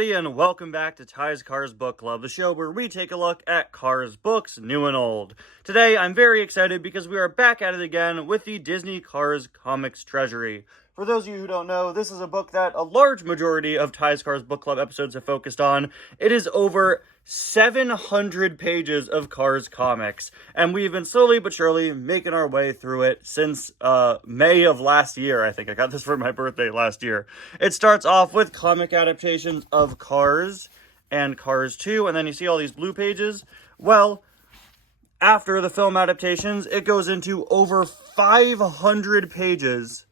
everybody, and welcome back to Ty's Cars Book Club, the show where we take a look at Cars books, new and old. Today, I'm very excited because we are back at it again with the Disney Cars Comics Treasury. For those of you who don't know, this is a book that a large majority of Ty's Cars Book Club episodes have focused on. It is over 700 pages of Cars comics, and we've been slowly but surely making our way through it since May of last year. I think I got this for my birthday last year. It starts off with comic adaptations of Cars and Cars 2, and then you see all these blue pages. Well, after the film adaptations, it goes into over 500 pages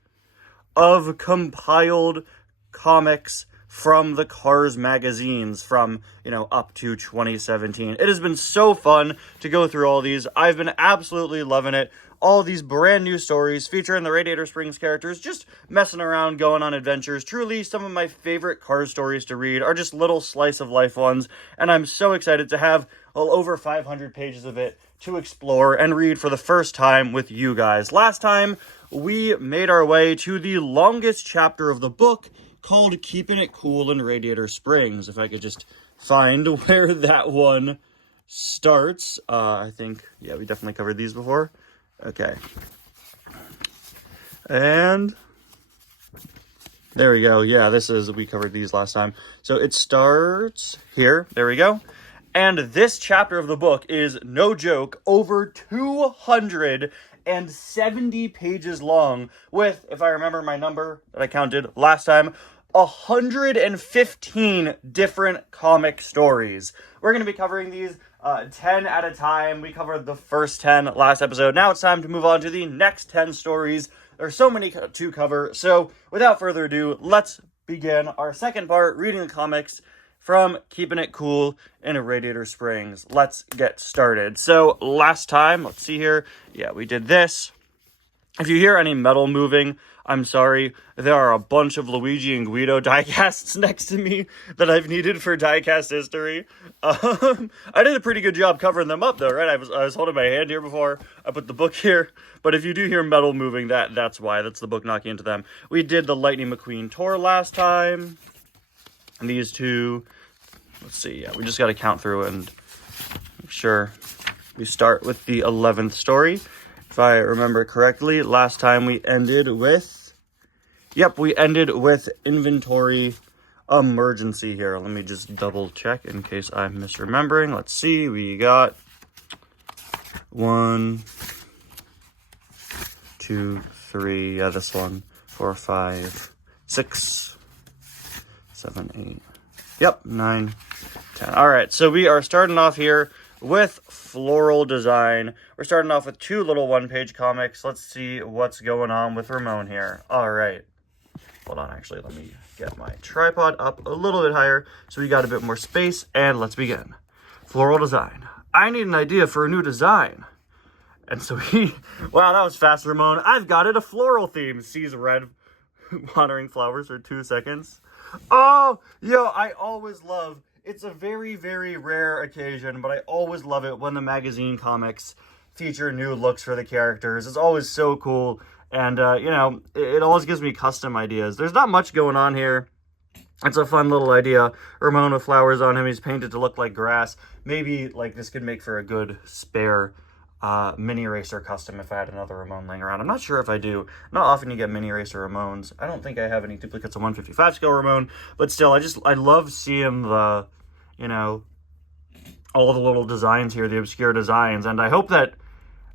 of compiled comics from the Cars magazines from, up to 2017. It has been so fun to go through all these. I've been absolutely loving it. All these brand new stories featuring the Radiator Springs characters, just messing around, going on adventures. Truly, some of my favorite Cars stories to read are just little slice of life ones, and I'm so excited to have over 500 pages of it to explore and read for the first time with you guys. Last time, we made our way to the longest chapter of the book, called Keeping It Cool in Radiator Springs. If I could just find where that one starts. I think, yeah, we definitely covered these before. Okay. And there we go. Yeah, we covered these last time. So it starts here. There we go. And this chapter of the book is, no joke, over 270 pages long with, if I remember my number that I counted last time, 115 different comic stories. We're going to be covering these 10 at a time. We covered the first 10 last episode. Now it's time to move on to the next 10 stories. There's so many to cover. So without further ado, let's begin our second part, reading the comics from Keeping It Cool in Radiator Springs. Let's get started. So last time, let's see here. Yeah, we did this. If you hear any metal moving, I'm sorry. There are a bunch of Luigi and Guido diecasts next to me that I've needed for diecast history. I did a pretty good job covering them up though, right? I was holding my hand here before I put the book here. But if you do hear metal moving, that's why. That's the book knocking into them. We did the Lightning McQueen tour last time. And these two, let's see. Yeah, we just got to count through and make sure we start with the 11th story. If I remember correctly, last time we ended with inventory emergency here. Let me just double check in case I'm misremembering. Let's see, we got 1, 2, 3, yeah, this one, 4, 5, 6, 7, 8, yep, 9, 10. All right, so we are starting off here with floral design. We're starting off with 2 little one-page comics. Let's see what's going on with Ramon here. All right. Hold on, actually, let me get my tripod up a little bit higher so we got a bit more space, and let's begin. Floral design. I need an idea for a new design. And so wow, that was fast, Ramon. I've got it, a floral theme. Sees red watering flowers for 2 seconds. Oh, I always love, it's a very, very rare occasion, but I always love it when the magazine comics feature new looks for the characters. It's always so cool. And, it always gives me custom ideas. There's not much going on here. It's a fun little idea. Ramon with flowers on him. He's painted to look like grass. Maybe, this could make for a good spare mini racer custom if I had another Ramon laying around. I'm not sure if I do. Not often you get mini racer Ramones. I don't think I have any duplicates of 155 scale Ramon. But still, I love seeing the, all the little designs here, the obscure designs. And I hope that,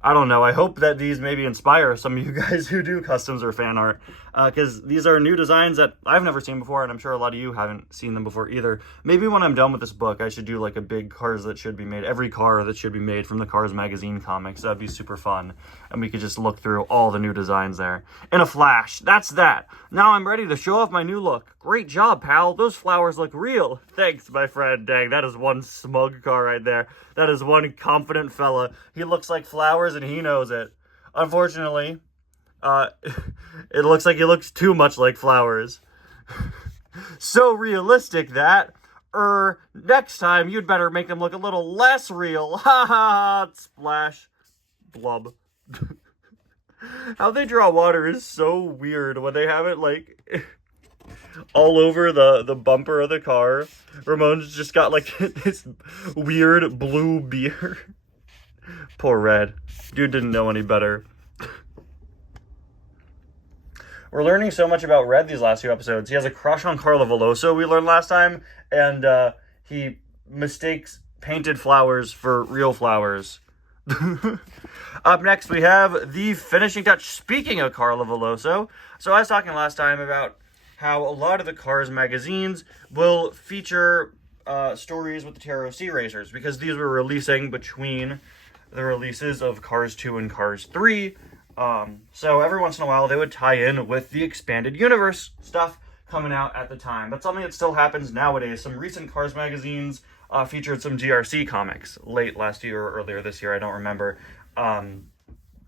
I hope that these maybe inspire some of you guys who do customs or fan art, because these are new designs that I've never seen before, and I'm sure a lot of you haven't seen them before either. Maybe when I'm done with this book, I should do a big cars that should be made, every car that should be made from the Cars magazine comics. That'd be super fun, and we could just look through all the new designs there. In a flash, that's that. Now I'm ready to show off my new look. Great job, pal. Those flowers look real. Thanks, my friend. Dang, that is one smug car right there. That is one confident fella. He looks like flowers and he knows it. Unfortunately, it looks like he looks too much like flowers. So realistic that, next time you'd better make them look a little less real. Ha ha ha, splash, blub. How they draw water is so weird when they have it all over the bumper of the car. Ramon's just got like this weird blue beard. Poor Red. Dude didn't know any better. We're learning so much about Red these last few episodes. He has a crush on Carla Veloso, we learned last time, and he mistakes painted flowers for real flowers. Up next, we have the finishing touch. Speaking of Carla Veloso, so I was talking last time about how a lot of the Cars magazines will feature stories with the TROC racers, because these were releasing between the releases of Cars 2 and Cars 3. So every once in a while, they would tie in with the expanded universe stuff coming out at the time. That's something that still happens nowadays. Some recent Cars magazines featured some GRC comics late last year or earlier this year, I don't remember.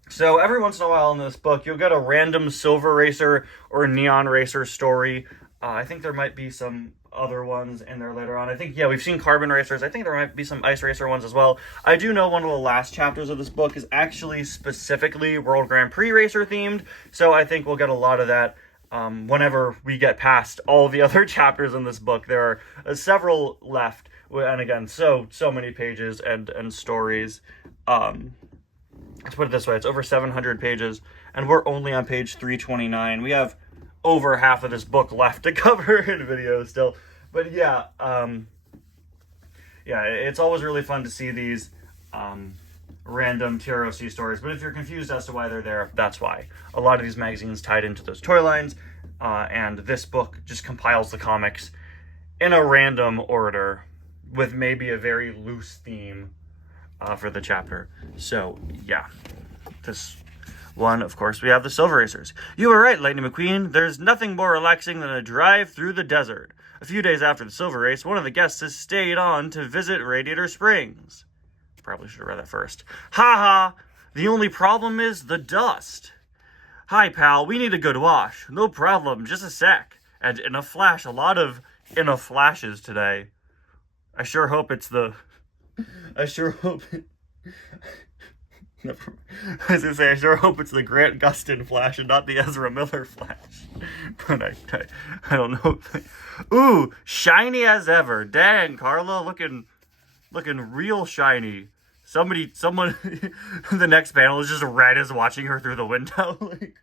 So every once in a while in this book, you'll get a random Silver Racer or Neon Racer story. I think there might be some other ones in there later on. I think, yeah, we've seen Carbon Racers. I think there might be some Ice Racer ones as well. I do know one of the last chapters of this book is actually specifically World Grand Prix Racer themed, so I think we'll get a lot of that whenever we get past all the other chapters in this book. There are several left, and again, so many pages and stories. Let's put it this way, it's over 700 pages, and we're only on page 329. We have over half of this book left to cover in video still. But yeah, it's always really fun to see these random TROC stories. But if you're confused as to why they're there, that's why. A lot of these magazines tied into those toy lines, and this book just compiles the comics in a random order with maybe a very loose theme for the chapter. So yeah, this one, of course, we have the Silver Racers. You were right, Lightning McQueen. There's nothing more relaxing than a drive through the desert. A few days after the Silver Race, one of the guests has stayed on to visit Radiator Springs. Probably should have read that first. Ha ha! The only problem is the dust. Hi, pal. We need a good wash. No problem. Just a sec. And in a flash, a lot of in a flashes today. I sure hope it's the... I sure hope... I was gonna say, I sure hope it's the Grant Gustin flash and not the Ezra Miller flash. But I don't know. Ooh, shiny as ever. Dang, Carla, looking real shiny. Someone, the next panel is just Red is watching her through the window. Like,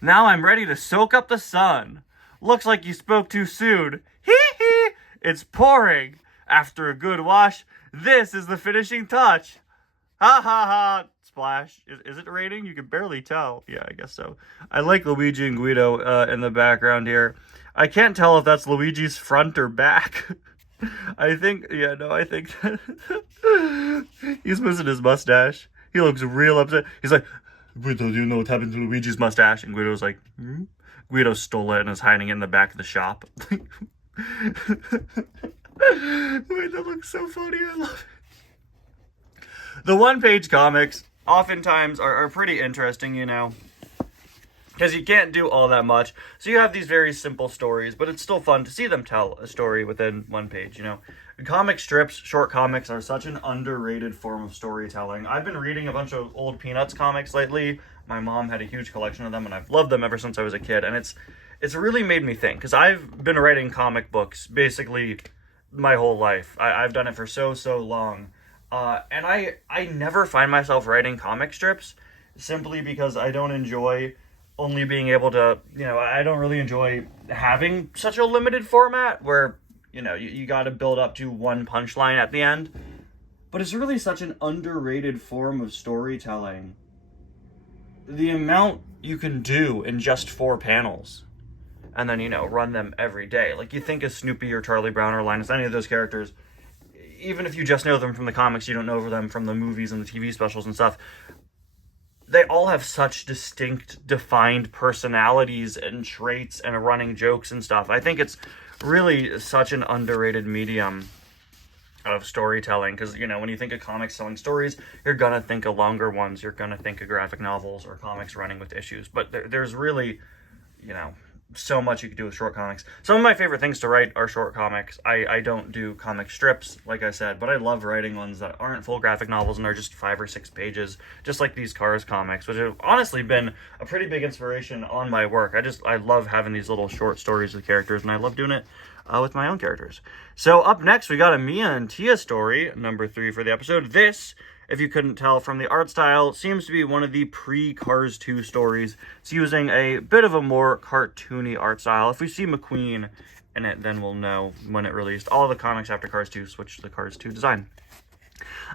now I'm ready to soak up the sun. Looks like you spoke too soon. Hee hee. It's pouring. After a good wash, this is the finishing touch. Ha ha ha! Splash. Is it raining? You can barely tell. Yeah, I guess so. I like Luigi and Guido in the background here. I can't tell if that's Luigi's front or back. I think he's missing his mustache. He looks real upset. He's like, Guido, do you know what happened to Luigi's mustache? And Guido's like, Guido stole it and is hiding it in the back of the shop. Wait, that looks so funny. I love it. The one-page comics oftentimes are pretty interesting, you know, because you can't do all that much. So you have these very simple stories, but it's still fun to see them tell a story within one page, you know. Comic strips, short comics, are such an underrated form of storytelling. I've been reading a bunch of old Peanuts comics lately. My mom had a huge collection of them, and I've loved them ever since I was a kid. And it's really made me think, because I've been writing comic books basically my whole life. I've done it for so long. And I never find myself writing comic strips simply because I don't enjoy only being able to, you know, I don't really enjoy having such a limited format where, you know, you got to build up to one punchline at the end. But it's really such an underrated form of storytelling. The amount you can do in just 4 panels and then, you know, run them every day. Like, you think of Snoopy or Charlie Brown or Linus, any of those characters, even if you just know them from the comics, you don't know them from the movies and the TV specials and stuff, they all have such distinct, defined personalities and traits and running jokes and stuff. I think it's really such an underrated medium of storytelling, because, you know, when you think of comics telling stories, you're gonna think of longer ones, you're gonna think of graphic novels or comics running with issues, but there's really, you know, so much you could do with short comics. Some of my favorite things to write are short comics. I don't do comic strips, like I said, but I love writing ones that aren't full graphic novels and are just 5 or 6 pages, just like these Cars comics, which have honestly been a pretty big inspiration on my work. I love having these little short stories with characters, and I love doing it with my own characters. So up next, we got a Mia and Tia story, number 3 for the episode. This, if you couldn't tell from the art style, seems to be one of the pre-Cars 2 stories. It's using a bit of a more cartoony art style. If we see McQueen in it, then we'll know when it released. All the comics after Cars 2 switched to the Cars 2 design.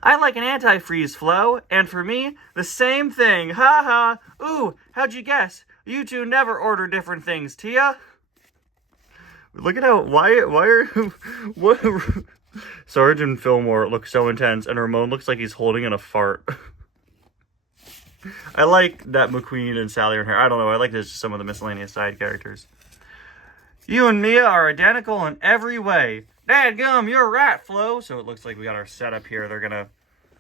I like an anti-freeze flow, and for me, the same thing. Ha ha. Ooh, how'd you guess? You two never order different things, Tia. Look at how, why are, what... Sergeant Fillmore looks so intense, and Ramon looks like he's holding in a fart. I like that McQueen and Sally are in here. I don't know. I like this, some of the miscellaneous side characters. You and Mia are identical in every way. Dadgum, you're right, Flo. So it looks like we got our setup here. They're going to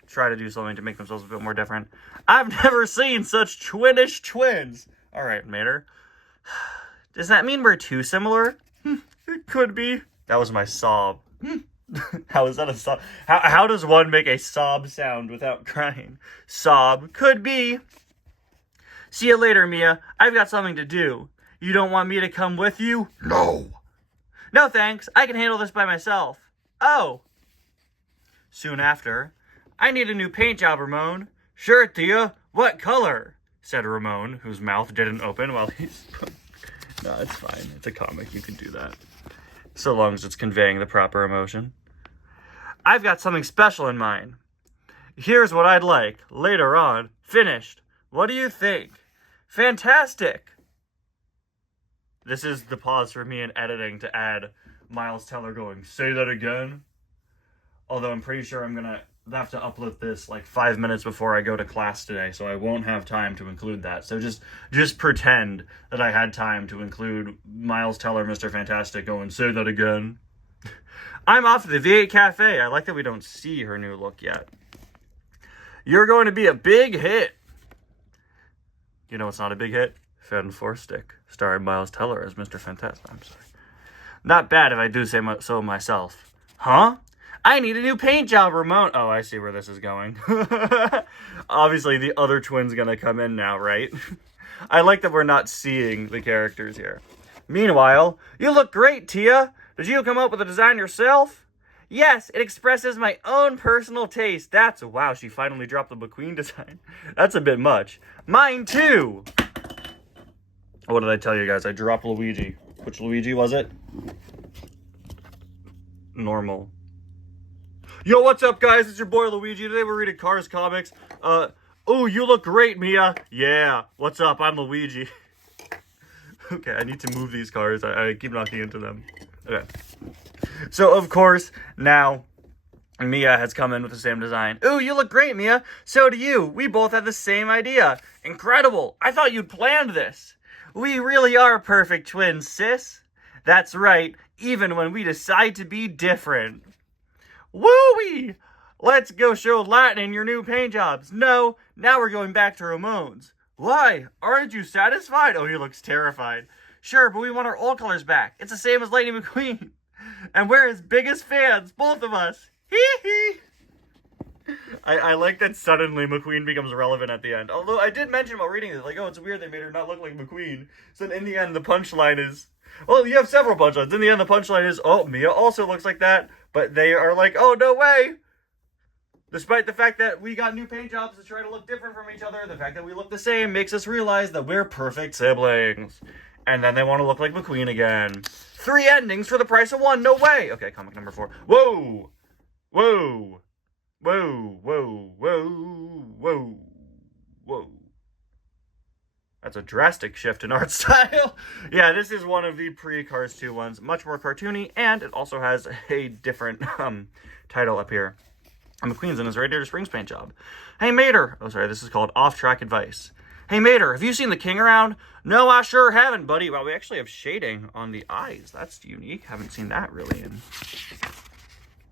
try to do something to make themselves a bit more different. I've never seen such twinish twins. All right, Mater. Does that mean we're too similar? It could be. That was my sob. How is that a sob? How does one make a sob sound without crying? Sob. Could be. See you later, Mia. I've got something to do. You don't want me to come with you? No. No, thanks. I can handle this by myself. Oh. Soon after, I need a new paint job, Ramon. Sure, Tia. What color? Said Ramon, whose mouth didn't open while he's... No, it's fine. It's a comic. You can do that. So long as it's conveying the proper emotion. I've got something special in mind. Here's what I'd like. Later on. Finished. What do you think? Fantastic. This is the pause for me in editing to add Miles Teller going, say that again? Although I'm pretty sure I'm going to have to upload this like 5 minutes before I go to class today, so I won't have time to include that. So just pretend that I had time to include Miles Teller, Mr. Fantastic, going, say that again. I'm off to the V8 Cafe. I like that we don't see her new look yet. You're going to be a big hit. You know what's not a big hit? Fan 4 Stick, starring Miles Teller as Mr. Fantastic. I'm sorry. Not bad if I do say so myself. Huh? I need a new paint job, Ramon. Oh, I see where this is going. Obviously, the other twin's gonna come in now, right? I like that we're not seeing the characters here. Meanwhile, you look great, Tia. Did you come up with the design yourself? Yes, it expresses my own personal taste. Wow, she finally dropped the McQueen design. That's a bit much. Mine too. What did I tell you guys? I dropped Luigi. Which Luigi was it? Normal. Yo, what's up, guys? It's your boy Luigi. Today we're reading Cars comics. Oh, you look great, Mia. Yeah, what's up? I'm Luigi. Okay, I need to move these cars. I keep knocking into them. Okay. So, of course, now Mia has come in with the same design. Ooh, you look great, Mia. So do you. We both have the same idea. Incredible. I thought you'd planned this. We really are perfect twins, sis. That's right, even when we decide to be different. Woo-wee! Let's go show Latin in your new paint jobs. No, now we're going back to Ramon's. Why? Aren't you satisfied? Oh, he looks terrified. Sure, but we want our old colors back. It's the same as Lady McQueen. And we're his biggest fans, both of us. Hee-hee! I like that suddenly McQueen becomes relevant at the end. Although I did mention while reading this, like, oh, it's weird they made her not look like McQueen. So then in the end, the punchline is... Well, you have several punchlines. In the end, the punchline is, oh, Mia also looks like that. But they are like, oh, no way! Despite the fact that we got new paint jobs to try to look different from each other, the fact that we look the same makes us realize that we're perfect siblings. And then they want to look like McQueen again. 3 endings for the price of 1. No way! Okay, comic number 4. Whoa! Whoa! Whoa! Whoa! Whoa! Whoa! Whoa! That's a drastic shift in art style. Yeah, this is one of the pre-Cars 2 ones. Much more cartoony, and it also has a different title up here. McQueen's in his Radiator Springs paint job. Hey, Mater. Oh, sorry, this is called Off-Track Advice. Hey, Mater, have you seen the King around? No, I sure haven't, buddy. Well, we actually have shading on the eyes. That's unique. Haven't seen that really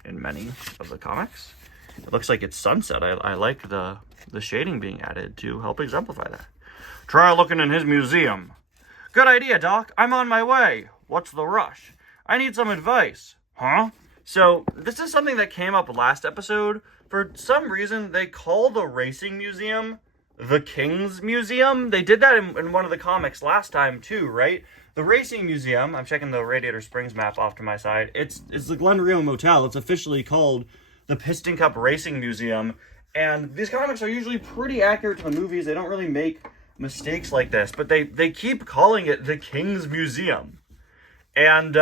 in many of the comics. It looks like it's sunset. I like the shading being added to help exemplify that. Try looking in his museum. Good idea, Doc. I'm on my way. What's the rush? I need some advice. Huh? So, this is something that came up last episode. For some reason, they call the racing museum the King's Museum. They did that in one of the comics last time, too, right? The racing museum, I'm checking the Radiator Springs map off to my side. It's the Glen Rio Motel. It's officially called the Piston Cup Racing Museum. And these comics are usually pretty accurate to the movies. They don't really make mistakes like this, but they keep calling it the King's Museum. And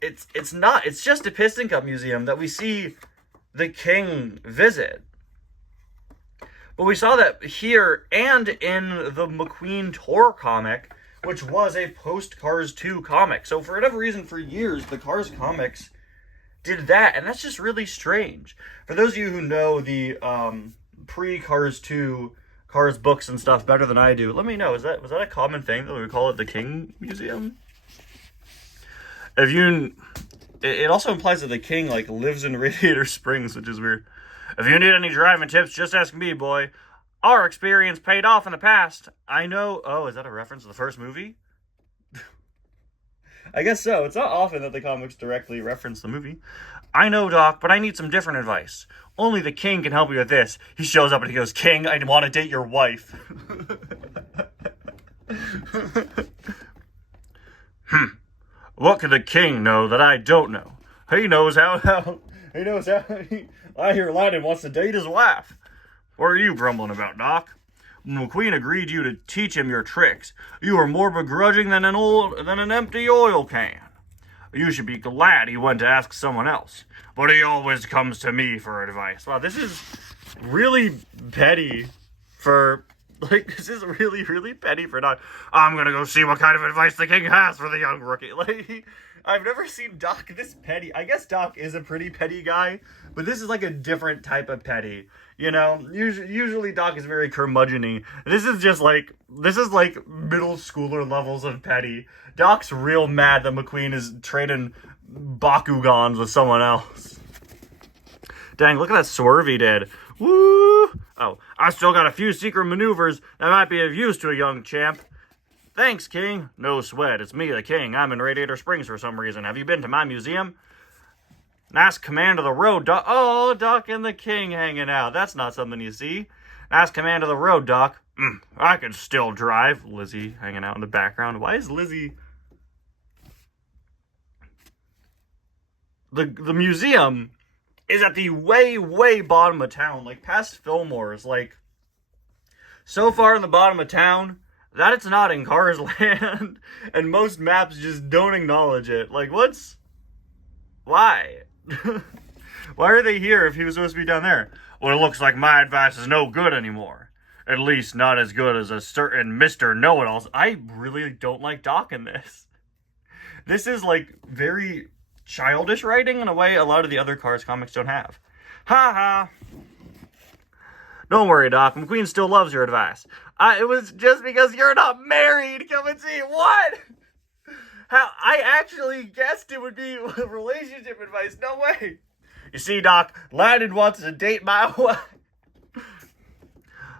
it's not. It's just a Piston Cup museum that we see the King visit. But we saw that here and in the McQueen Tour comic, which was a post-Cars 2 comic. So for whatever reason, for years, the Cars comics did that, and that's just really strange. For those of you who know the pre-Cars 2 Cars books and stuff better than I do, let me know. Was that a common thing that we call it the King Museum? It also implies that the King lives in Radiator Springs, which is weird. If you need any driving tips, just ask me, boy. Our experience paid off in the past. I know. Oh, is that a reference to the first movie? I guess so. It's not often that the comics directly reference the movie. I know, Doc, but I need some different advice. Only the King can help me with this. He shows up and he goes, King, I want to date your wife. What could the King know that I don't know? He knows how. I hear Aladdin wants to date his wife. What are you grumbling about, Doc? McQueen agreed you to teach him your tricks. You are more begrudging than an empty oil can. You should be glad he went to ask someone else. But he always comes to me for advice. Wow, this is really petty for... this is really, really petty for Doc. I'm gonna go see what kind of advice the King has for the young rookie. I've never seen Doc this petty. I guess Doc is a pretty petty guy, but this is a different type of petty. You know, usually Doc is very curmudgeon-y. This is middle schooler levels of petty. Doc's real mad that McQueen is trading Bakugans with someone else. Dang, look at that swerve he did. Woo! Oh, I still got a few secret maneuvers that might be of use to a young champ. Thanks, King. No sweat. It's me, the King. I'm in Radiator Springs for some reason. Have you been to my museum? Nice command of the road, Doc. Oh, Doc and the King hanging out. That's not something you see. Nice command of the road, Doc. I can still drive. Lizzie hanging out in the background. Why is Lizzie... The museum is at the way, way bottom of town. Past Fillmore's. So far in the bottom of town... that it's not in Cars Land, and most maps just don't acknowledge it. Why? Why are they here if he was supposed to be down there? Well, it looks like my advice is no good anymore. At least not as good as a certain Mr. Know-It-Alls. I really don't like Doc in this. This is, very childish writing in a way a lot of the other Cars comics don't have. Ha ha! Don't worry, Doc. McQueen still loves your advice. It was just because you're not married. Come and see. What? How? I actually guessed it would be relationship advice. No way. You see, Doc, Landon wants to date my wife.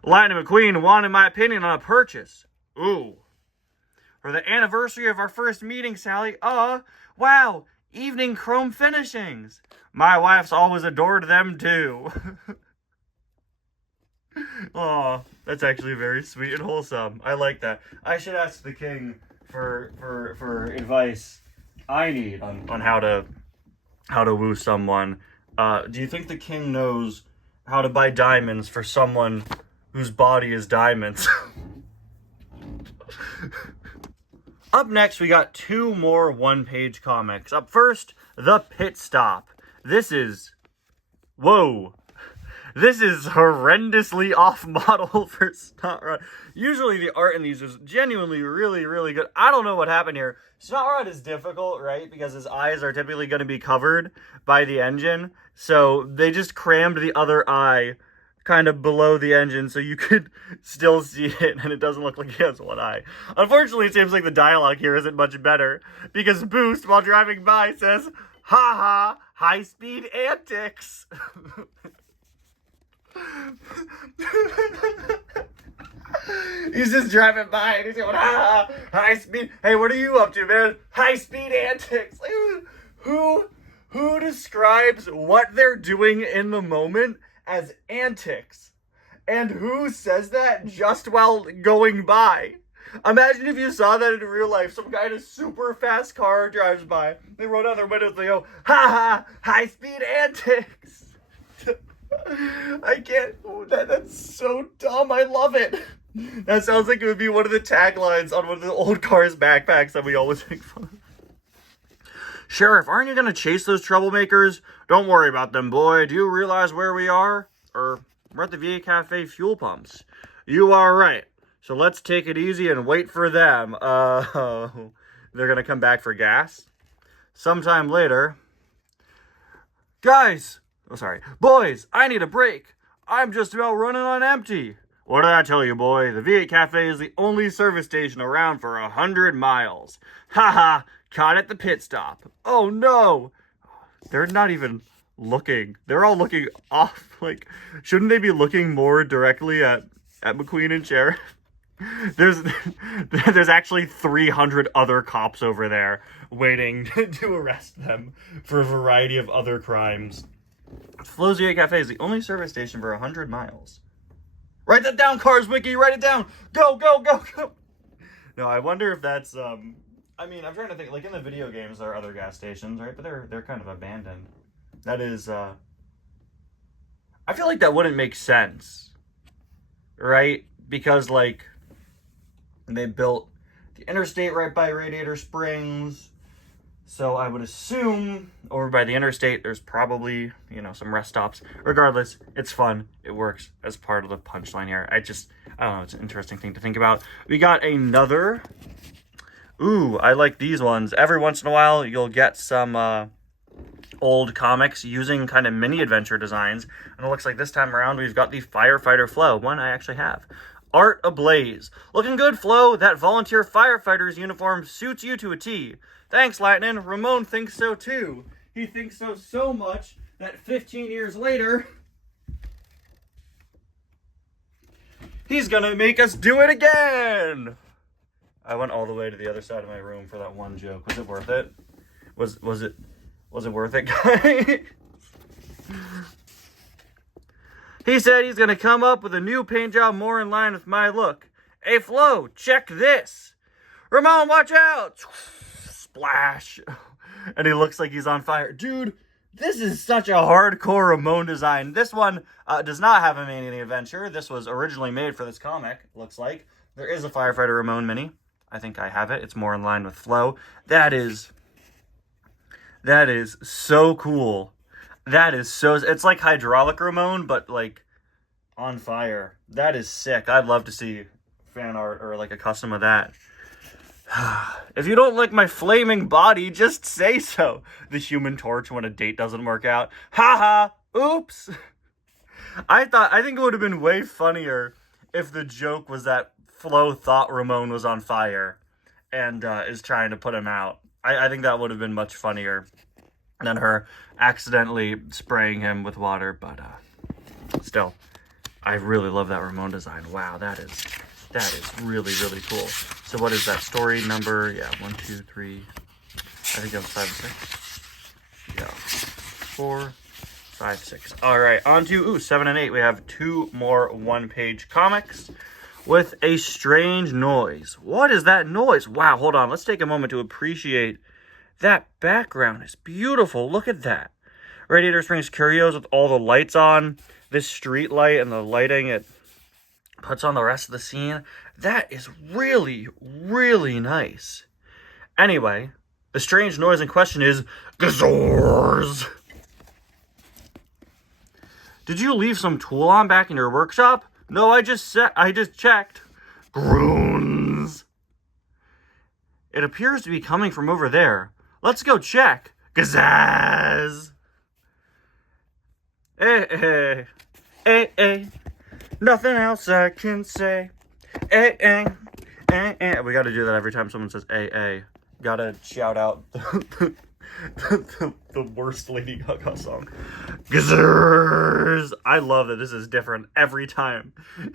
Landon McQueen wanted my opinion on a purchase. Ooh. For the anniversary of our first meeting, Sally. Wow. Evening chrome finishings. My wife's always adored them, too. Aw, that's actually very sweet and wholesome. I like that. I should ask the King for advice I need on how to woo someone. Do you think the King knows how to buy diamonds for someone whose body is diamonds? Up next, we got two more one-page comics. Up first, The Pit Stop. This is... whoa. This is horrendously off-model for Snot Rod. Usually the art in these is genuinely really, really good. I don't know what happened here. Snot Rod is difficult, right? Because his eyes are typically going to be covered by the engine. So they just crammed the other eye kind of below the engine so you could still see it and it doesn't look like he has one eye. Unfortunately, it seems like the dialogue here isn't much better because Boost, while driving by, says, "Ha ha, high-speed antics." He's just driving by and he's going, ah, high speed. Hey, what are you up to, man? High speed antics. Like, who describes what they're doing in the moment as antics? And who says that just while going by? Imagine if you saw that in real life. Some guy in a super fast car drives by. They roll down their windows. They go, ha ha, high speed antics. I can't. That's so dumb. I love it. That sounds like it would be one of the taglines on one of the old cars' backpacks that we always make fun of. Sheriff, aren't you going to chase those troublemakers? Don't worry about them, boy. Do you realize where we are? We're at the VA Cafe fuel pumps. You are right. So let's take it easy and wait for them. They're going to come back for gas. Sometime later. Guys! Oh, sorry. Boys, I need a break. I'm just about running on empty. What did I tell you, boy? The V8 Cafe is the only service station around for 100 miles. Haha, caught at the pit stop. Oh no! They're not even looking. They're all looking off. Like, shouldn't they be looking more directly at McQueen and Sheriff? There's actually 300 other cops over there waiting to arrest them for a variety of other crimes. Flo's V8 Cafe is the only service station for 100 miles. Write that down, Cars Wiki. Write it down. Go, go, go, go. No, I wonder if that's, I mean, I'm trying to think, like in the video games, there are other gas stations, right? But they're kind of abandoned. That is, I feel like that wouldn't make sense, right? Because, like, they built the interstate right by Radiator Springs. So I would assume over by the interstate, there's probably, you know, some rest stops. Regardless, it's fun. It works as part of the punchline here. I don't know. It's an interesting thing to think about. We got another. Ooh, I like these ones. Every once in a while, you'll get some old comics using kind of mini adventure designs. And it looks like this time around, we've got the Firefighter Flo. One I actually have. Art ablaze. Looking good, Flo. That volunteer firefighter's uniform suits you to a T. Thanks, Lightning. Ramon thinks so too. He thinks so much that 15 years later, he's gonna make us do it again. I went all the way to the other side of my room for that one joke. Was it worth it? Was it worth it, guys? He said he's gonna come up with a new paint job more in line with my look. Hey, Flo, check this. Ramon, watch out! Splash. And he looks like he's on fire. Dude, this is such a hardcore Ramon design. This one does not have a mini adventure. This was originally made for this comic, looks like. There is a Firefighter Ramon mini. I think I have it. It's more in line with Flo. That is so cool. That is so... It's like hydraulic Ramon, but like on fire. That is sick. I'd love to see fan art or like a custom of that. If you don't like my flaming body, just say so. The Human Torch when a date doesn't work out. Ha ha! Oops! I think it would have been way funnier if the joke was that Flo thought Ramon was on fire and is trying to put him out. I think that would have been much funnier than her accidentally spraying him with water. But still, I really love that Ramon design. Wow, that is really, really cool. So what is that story number? Yeah, 1, 2, 3. I think that was 5 and 6. Yeah, 4, 5, 6. All right, on to 7 and 8. We have 2 more one-page comics with a strange noise. What is that noise? Wow, hold on. Let's take a moment to appreciate that background. It's beautiful. Look at that. Radiator Springs Curios with all the lights on. This street light and the lighting it puts on the rest of the scene. That is really, really nice. Anyway, the strange noise in question is Gazors. Did you leave some tool on back in your workshop? No, I just checked. Groans. It appears to be coming from over there. Let's go check. Gazazz. Hey, hey, hey. Nothing else I can say. Hey, hey, hey, hey. We gotta do that every time someone says hey, hey. Gotta shout out the worst Lady Gaga song. Gazers! I love that this is different every time.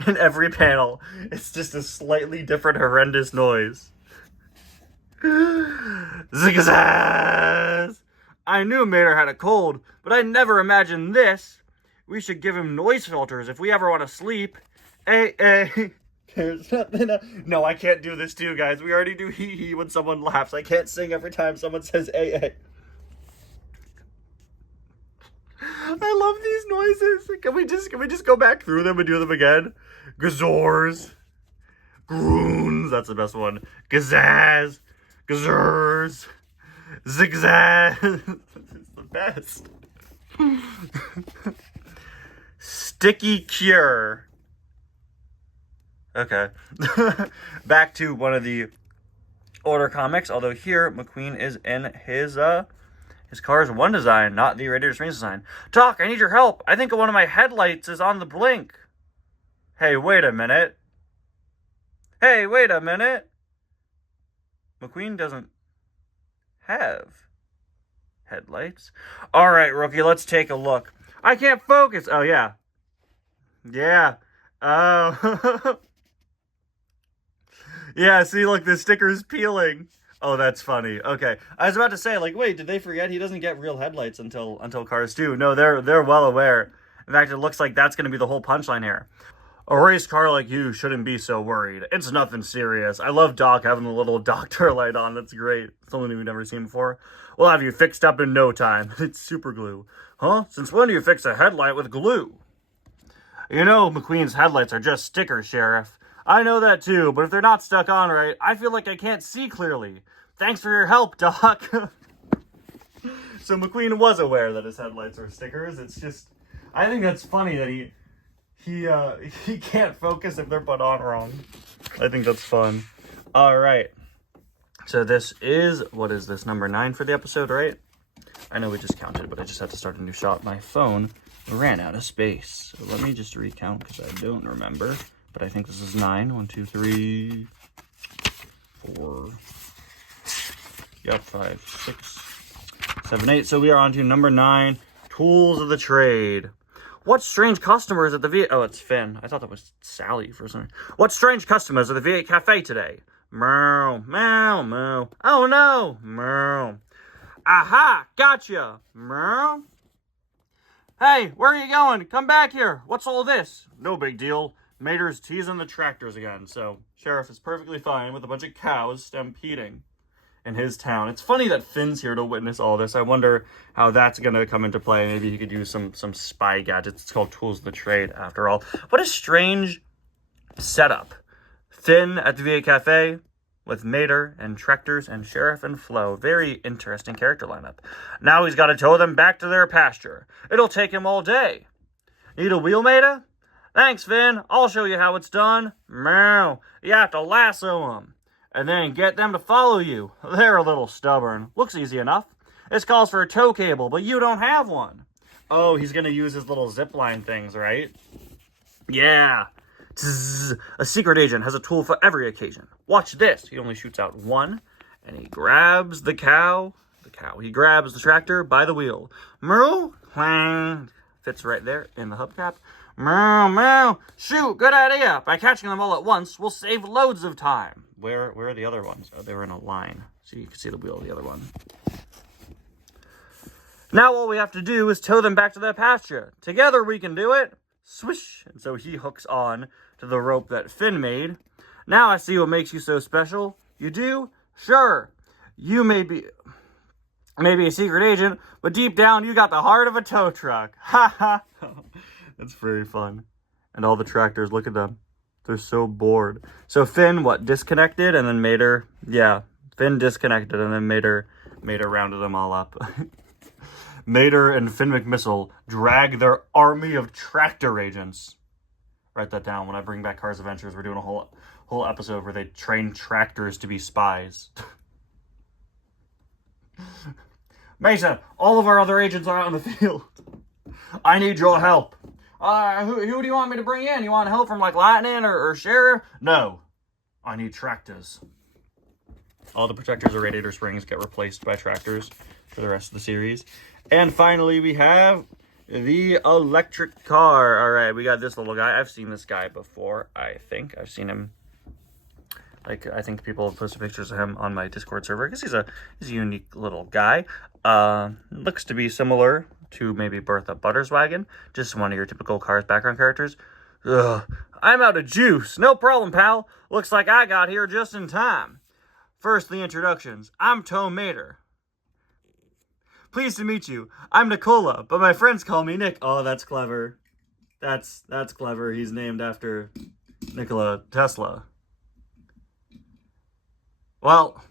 In every panel, it's just a slightly different horrendous noise. Zigazaz! I knew Mater had a cold, but I never imagined this. We should give him noise filters if we ever want to sleep. Hey. There's nothing. No, I can't do this too, guys. We already do hee hee when someone laughs. I can't sing every time someone says A. I love these noises. Can we just go back through them and do them again? Gazors. Groons. That's the best one. Gazaz. Gazers. Zigzag. It's the best. Sticky cure. Okay. Back to one of the older comics, although here McQueen is in his car's one design, not the Radiator Springs design. Doc, I need your help. I think one of my headlights is on the blink. Hey, wait a minute. McQueen doesn't have headlights. All right, rookie, let's take a look. I can't focus. Oh, yeah. Yeah. Oh. Yeah, see, look, the sticker's peeling. Oh, that's funny. Okay. I was about to say, like, wait, did they forget he doesn't get real headlights until Cars 2? No, they're well aware. In fact, it looks like that's going to be the whole punchline here. A race car like you shouldn't be so worried. It's nothing serious. I love Doc having the little doctor light on. That's great. Something we've never seen before. We'll have you fixed up in no time. It's super glue. Huh? Since when do you fix a headlight with glue? You know, McQueen's headlights are just stickers, Sheriff. I know that too, but if they're not stuck on right, I feel like I can't see clearly. Thanks for your help, Doc. So McQueen was aware that his headlights are stickers. It's just, I think that's funny that he can't focus if they're put on wrong. I think that's fun. All right. So this is, what is this, number 9 for the episode, right? I know we just counted, but I just had to start a new shot. My phone ran out of space. So let me just recount because I don't remember. But I think this is 9. 1, 2, 3, 4. Yep, 5, 6, 7, 8. So we are on to number 9. Tools of the trade. What strange customers at the V8... Oh, it's Finn. I thought that was Sally for some reason. What strange customers at the V8 Cafe today? Meow, meow, meow. Oh, no. Meow. Aha, gotcha. Meow. Hey, where are you going? Come back here. What's all this? No big deal. Mater's teasing the tractors again, so Sheriff is perfectly fine with a bunch of cows stampeding in his town. It's funny that Finn's here to witness all this. I wonder how that's going to come into play. Maybe he could use some spy gadgets. It's called Tools of the Trade, after all. What a strange setup. Finn at the VA Cafe with Mater and tractors and Sheriff and Flo. Very interesting character lineup. Now he's got to tow them back to their pasture. It'll take him all day. Need a wheel, Mater? Thanks, Finn. I'll show you how it's done. Meow. You have to lasso them. And then get them to follow you. They're a little stubborn. Looks easy enough. This calls for a tow cable, but you don't have one. Oh, he's going to use his little zipline things, right? Yeah. Tzzz. A secret agent has a tool for every occasion. Watch this. He only shoots out one, and he grabs the cow. He grabs the tractor by the wheel. Moo. Clang. Fits right there in the hubcap. Meow, meow. Shoot, good idea. By catching them all at once, we'll save loads of time. Where are the other ones? Oh, they were in a line. So you can see the wheel of the other one. Now all we have to do is tow them back to their pasture. Together we can do it. Swish. And so he hooks on to the rope that Finn made. Now I see what makes you so special. You do? Sure. You may be a secret agent, but deep down you got the heart of a tow truck. Ha ha. It's very fun. And all the tractors, look at them. They're so bored. So Finn, disconnected? And then Mater, yeah. Finn disconnected and then Mater rounded them all up. Mater and Finn McMissile drag their army of tractor agents. Write that down. When I bring back Cars Adventures, we're doing a whole episode where they train tractors to be spies. Mason, all of our other agents are out in the field. I need your help. Who do you want me to bring in? You want help from like Lightning or Sheriff? No, I need tractors. All the protectors of Radiator Springs get replaced by tractors for the rest of the series. And finally, we have the electric car. All right, we got this little guy. I've seen this guy before, I think. I've seen him. Like, I think people have posted pictures of him on my Discord server because he's a unique little guy. Looks to be similar to maybe Bertha Butterswagon, just one of your typical Cars background characters. Ugh, I'm out of juice. No problem, pal. Looks like I got here just in time. First, the introductions. I'm Tom Mater. Pleased to meet you. I'm Nicola, but my friends call me Nick. Oh, that's clever. That's clever. He's named after Nikola Tesla. Well,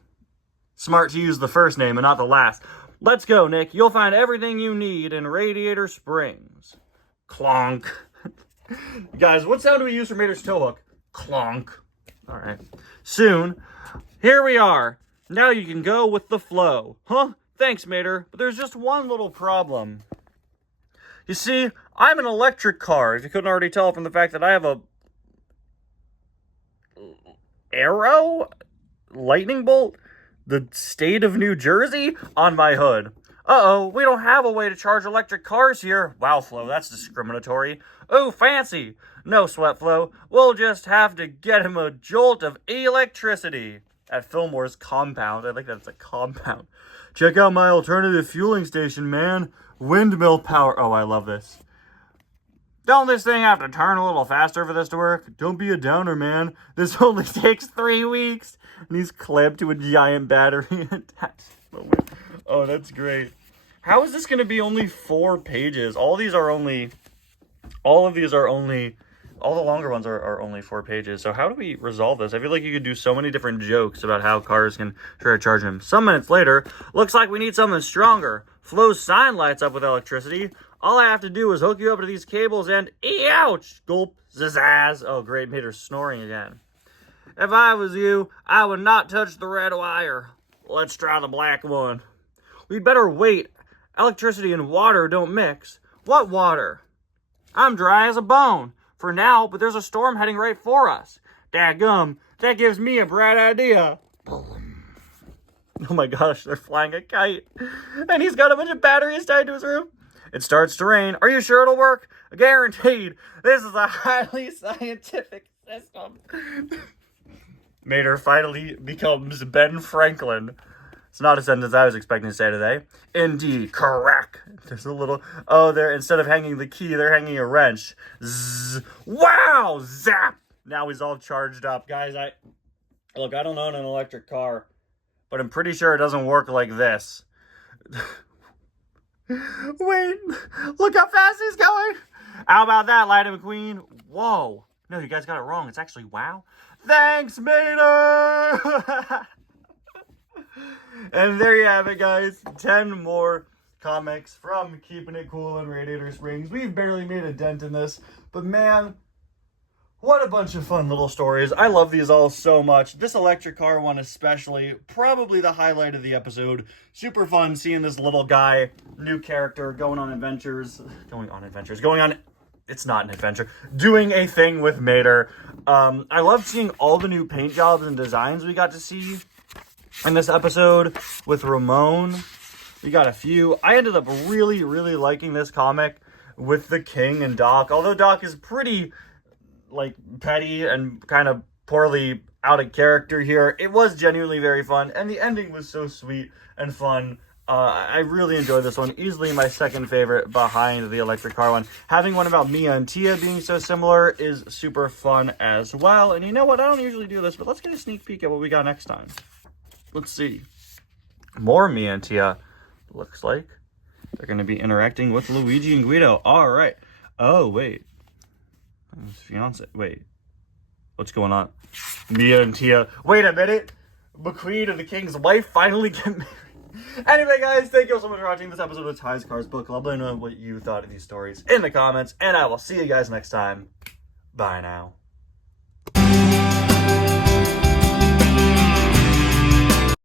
smart to use the first name and not the last. Let's go, Nick. You'll find everything you need in Radiator Springs. Clonk. Guys, what sound do we use for Mater's tow hook? Clonk. All right. Soon. Here we are. Now you can go with the flow. Huh? Thanks, Mater. But there's just one little problem. You see, I'm an electric car, if you couldn't already tell from the fact that I have a arrow? Lightning bolt? The state of New Jersey? On my hood. Uh-oh, we don't have a way to charge electric cars here. Wow, Flo, that's discriminatory. Oh, fancy. No sweat, Flo. We'll just have to get him a jolt of electricity. At Fillmore's compound. I like that it's a compound. Check out my alternative fueling station, man. Windmill power. Oh, I love this. Don't this thing have to turn a little faster for this to work? Don't be a downer, man. This only takes 3 weeks. And he's clamped to a giant battery attached. Oh, that's great. How is this going to be only 4 pages? All of these are only... All the longer ones are only 4 pages. So how do we resolve this? I feel like you could do so many different jokes about how cars can try to charge them. Some minutes later, looks like we need something stronger. Flo's sign lights up with electricity. All I have to do is hook you up to these cables and... Ouch! Gulp. Zazaz. Oh, great. Mater's snoring again. If I was you, I would not touch the red wire. Let's try the black one. We'd better wait. Electricity and water don't mix. What water? I'm dry as a bone. For now, but there's a storm heading right for us. Dadgum, that gives me a bright idea. Oh my gosh, they're flying a kite. And he's got a bunch of batteries tied to his roof. It starts to rain. Are you sure it'll work? Guaranteed. This is a highly scientific system. Mater finally becomes Ben Franklin. It's not a sentence I was expecting to say today. Indeed, correct. There's a little... Oh, there. Instead of hanging the key, they're hanging a wrench. Zzz. Wow! Zap! Now he's all charged up. Guys, Look, I don't own an electric car, but I'm pretty sure it doesn't work like this. Wait! Look how fast he's going! How about that, Lightning McQueen? Whoa! No, you guys got it wrong. It's actually wow. Thanks, Mater! And there you have it, guys. 10 more comics from Keeping It Cool in Radiator Springs. We've barely made a dent in this, but man, what a bunch of fun little stories. I love these all so much. This electric car one especially, probably the highlight of the episode. Super fun seeing this little guy, new character, going on, it's not an adventure, doing a thing with Mater. I love seeing all the new paint jobs and designs we got to see in this episode with Ramon. We got a few. I ended up really, really liking this comic with the King and Doc. Although Doc is pretty, like, petty and kind of poorly out of character here, it was genuinely very fun. And the ending was so sweet and fun. I really enjoyed this one. Easily my second favorite behind the electric car one. Having one about Mia and Tia being so similar is super fun as well. And you know what? I don't usually do this, but let's get a sneak peek at what we got next time. Let's see. More Mia and Tia. Looks like they're going to be interacting with Luigi and Guido. All right. Oh, wait. His fiance. Wait. What's going on? Mia and Tia. Wait a minute. McQueen and the King's wife finally get married. Anyway, guys, thank you all so much for watching this episode of Ty's Cars Book Club. Let me know what you thought of these stories in the comments, and I will see you guys next time. Bye now.